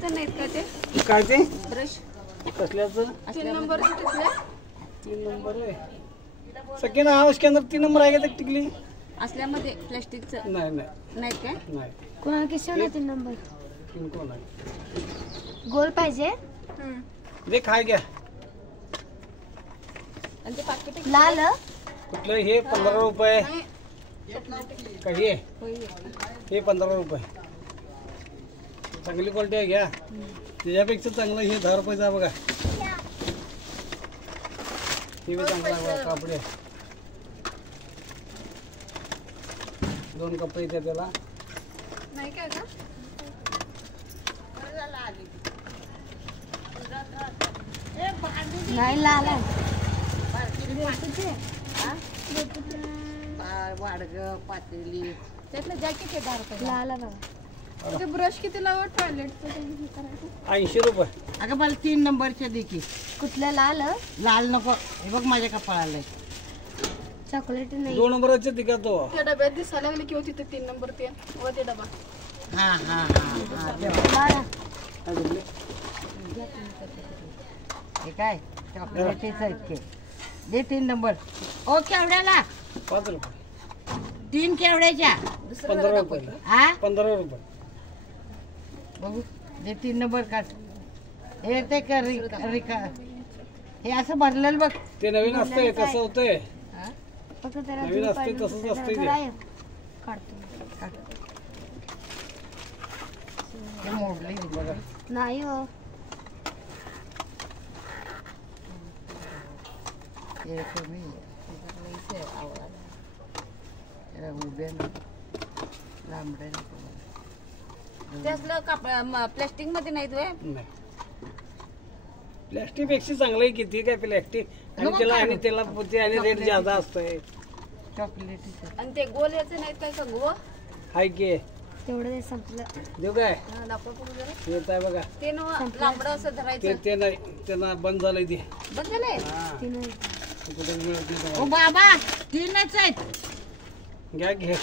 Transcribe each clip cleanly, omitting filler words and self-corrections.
प्लॅस्टिकचं नाहीत का ते काय ते ब्रश कसल्याचं 3 नंबर तिथले 3 नंबर आहे सेकंड हाऊस के अंदर 3 नंबर आएगा तक टिकली असल्यामध्ये प्लॅस्टिकचं नाही नाही नाहीत काय नाही कोणा किशोर 3 नंबर इनको नाही गोल पाहिजे दे खाय घ्या आणि ते पाकिट लाल कुठलं हे 15 रुपये काही आहे होय हे 15 रुपये चांगली क्वालिटी आहे घ्या त्याच्यापेक्षा चांगलं हे 10 रुपयाचं आहे बघा हे बी चांगला आहे बघा कापडे 2 कपडे येते त्याला नाही काय का नाही लाल आहे वाडग पातेली त्यातलं जॅकेट आहे 10 रुपये लाल आहे बघा ते ब्रश किती लावत टॉयलेटचं हे करायचं 80 रुपये अगं मला 3 नंबरच्या देखी कुठलं लाल लाल नको हे बघ माझ्या कपाळाला चॉकलेट नाही 2 नंबरचे तिका तो त्या डब्यात दिसायला लागले किंवा तिथे 3 नंबर ते व ते डबा हा हा हा लाल हे काय चॉकलेटीच आहेत ते दे 3 नंबर ओ केवढ्याला 5 रुपये 3 केवढ्याच्या 15 रुपये हा 15 रुपये बघू दे 3 नंबर काढ हे ते कर रिका हे असं भरलेलं बघ ते नवीन असतंय तसं होतंय फक्त त्याला नवीन दूध असते पाहिजे तसंच दुसरं असते ते. जरा आहे. काढतो हे मोडली बघा नाही हो हे कमी त्याला उभ्या लांबड्या नको. ते असलं प्लॅस्टिक मध्ये नाहीत वे नाही प्लॅस्टिक पेक्षा चांगलं आहे किती काय प्लॅस्टिक आणि त्याला पोते आणि रेट जादा असतोय चॉकलेटीच आहे. आणि ते गोल याचं नाहीत काय का गो हाय की तेवढं ते संपलं देऊ काय दाखवा करू जरा येत आहे बघा ते लांबडं असं धरायचं ते नाही त्यांना बंद झालंय ते बंद झालंय हा ती नाही ते कुठे मिळत नाही ओ तेव्हा. बाबा 3च आहेत घ्या घ्या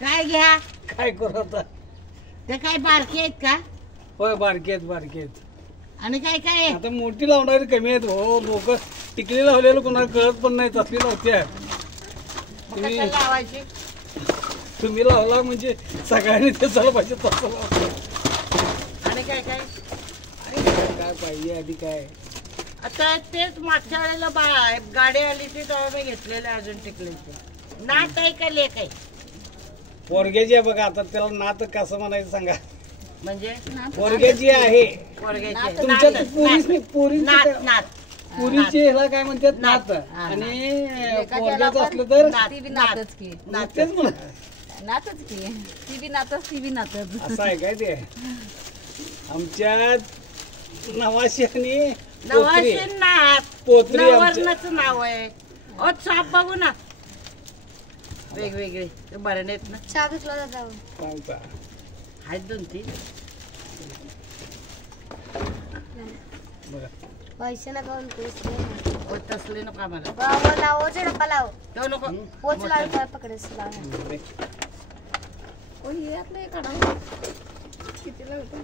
काय घ्या काय करू आता ते काय बारके आहेत का होय बारके आहेत आणि काय काय आहे? आता मोठी लावणारी कमी आहेत हो लोक टिकली लावलेलं कोणाला कळत पण नाही तसली लावत्या मग कशाला लावायची तुम्ही लावला म्हणजे सगळ्यांनी ते झालं पाहिजे तसं लावतो आणि काय काय काय पाहिजे आधी काय आता तेच मागच्या वेळेला गाडी आली ती तेव्हा मी घेतलेले अजून टिकलेचे नात आहे का लेख आहे पोरग्याची आहे बघा आता त्याला नात कसं म्हणायचं सांगा म्हणजे पोरग्याची आहे पोरग्याची. तुमच्या नात, पुरीची नात नात पुरीची ह्याला काय म्हणतात नात हा. आणि पोरग्याचं असलं तर ती बी नातच की तेच म्हणा नातच की ती बी नातच ती बी नातच असं आहे काय ते आमच्या नवाशी आणि नवाशी पोत्री नात पोत्री आमच्या नवरणाचं नाव आहे ओ छाप बघू ना वेगवेगळे ते बरे नाहीत ना चहा विकला जातो सांगता आहेत 2-3 बघा पैसे नका ओ तसले नको आम्हाला बाबा लाव डब्बा लाव तो नको पोच लाव पकडेस लाव ओ हे आपलं हे काढा कितीला होतं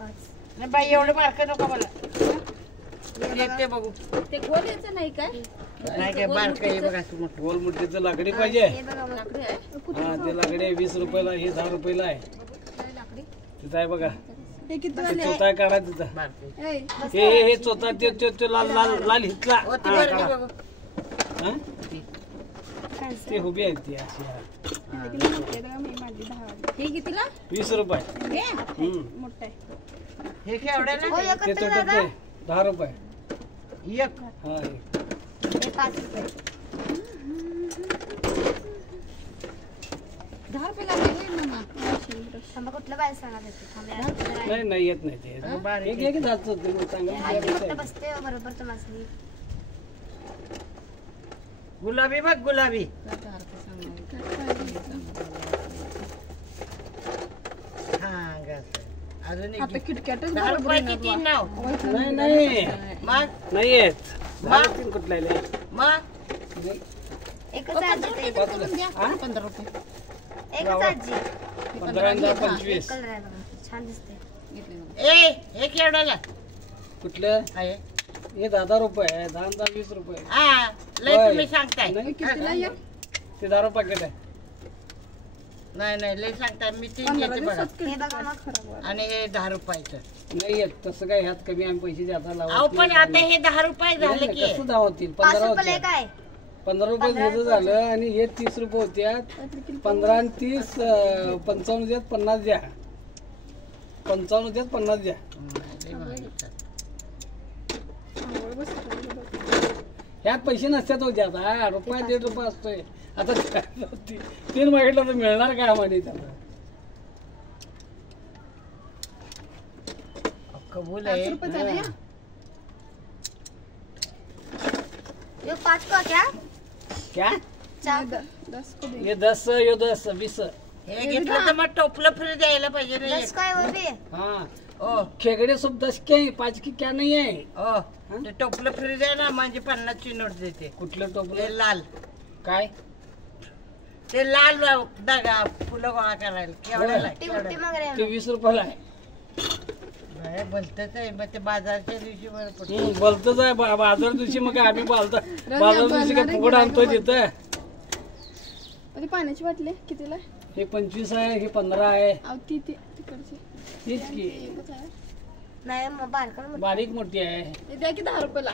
5 नाही बाई एवढे मार्क नको मला एक ते बघू ते गोल याचं नाही काय नाही काय बारक आहे बघा असं मोठं गोल मुठीचं लाकडी पाहिजे हे बघा मला लाकडी आहे हा ते लाकडी आहे 20 रुपयाला हे 10 रुपयाला आहे लाकडी तिथं आहे बघा हे किती ते चोथा काढा तिथं बारक हे चोथा ते लाल लाल लाल हितला ओ ती हा, बरं काढा. बघू हा? ते उभी आहे ती अशी हे कितीला 20 रुपये हे हम्म. हे केवढ्याला हो ते एकत्र चोथा दादा ते 10 रुपये एक हा एक. हे 5 रुपये 10 रुपये लागले ना थांबा कुठलं बाहेर सांगा देते नाही येत नाही ते एक एक जात चांगलं बसते हो बरोबर तुम्हाला गुलाबी बघ गुलाबी हा गं. अजून आता एक किटकॅटच 10 रुपयाची 3 नाव नाही मग नाही येत झालं कुठला मग एकच आजी 15 रुपये एकच आजी 15 25 कलर आहे बघा छान दिसते घेतले हे केवढ्याला कुठलं आहे हे 10 रुपये आहे 10 20 रुपये हा लय होय. तुम्ही सांगताय नाही कितीला एक ते 10 पॅकेट आहे नाही लय सांगताय मी 3 15 घेते बघा दिवसात हे बघा मग. खराब व्हायला. आणि हे 10 रुपयाचं नाही येत तसं काय ह्यात कमी आम्ही पैसे जाता अहो लावत पण आता हे 10 रुपये झाले नाही, की कसं 10 होतील 5 15 रुपये होतील काय 15 रुपये दिलं झालं आणि हे 30 रुपये होत्यात 15 आणि 30 55 द्यात 50 द्या 55 द्यात 50 द्या आंघोळ बसतो. ह्यात पैसे नसतात होते आता रुपये 1.5 रुपये असतोय आता 3 मागितलं तर मिळणार काय आम्हाला त्याला कबूल 5 आहे रुपये झाले या. ये 5 का क्या क्या चार 10 को दे. ये 10 ये 10 20 हे घेतलं तर मग टोपलं फ्री द्यायला पाहिजे ना 10 काय वो भी हाँ ओ खेगड़े सब 10 के हैं 5 की क्या नहीं है ओ ते टोपलं फ्री द्या ना म्हणजे 50 ची नोट देते कुठलं ते टोपलं लाल काय ते लाल दगा फुलं गोळा करायला केवढ्याला टी उठी मग रे ते 20 रुपयाला आहे भलतच आहे मग ते बाजारच्या दिवशी बरं पडतं. बोलतच आहे बाजार दिवशी मग आम्ही बाजार दिवशी काय फुकट आणतोय तिथं आणि पाण्याची बाटली कितीला आहे? हे 25 आहे हे 15 आहे अहो ती तिकडची तीच की एकच आहे. नाही मग बारकन बारीक मोठी आहे हे द्या की 10 रुपयाला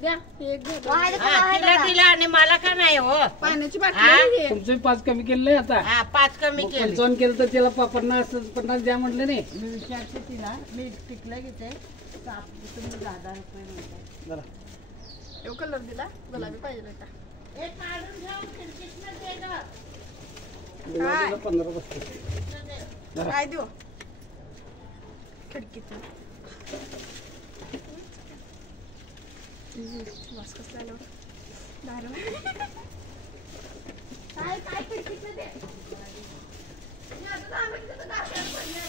द्या हे एक घ्या. हा, तिला दिला आणि मला का नाही हो पाण्याची बाटली हा? आहे हे. तुमचे 5 कमी केले आता हा 5 कमी केले 55 केलं तर त्याला 50 द्या म्हटलं नाही मी विचारते तिला मी टिकलं घेते तुम्ही 10 रुपये म्हणताय. जरा तो कलर दिला गुलाबी पाहिजे का हे काढून ठेव खिडकीतनं दे गं. गुलाबीला 15 बसते काय देऊ खिडकीतून वास कसला आला बरं. दारू. काय खिडकीतून दे. मी आता दारू तिथं दारू पडले.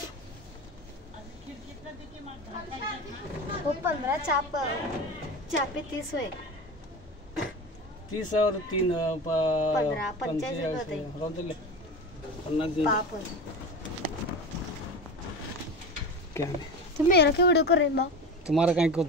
वो 15 चापे 30 हुए 30 और 3 15, 45 रुपये होते. 50 दिन पाप क्या नहीं तुम मेरा क्यों वीडियो कर रहे हो तुम्हारा कहीं को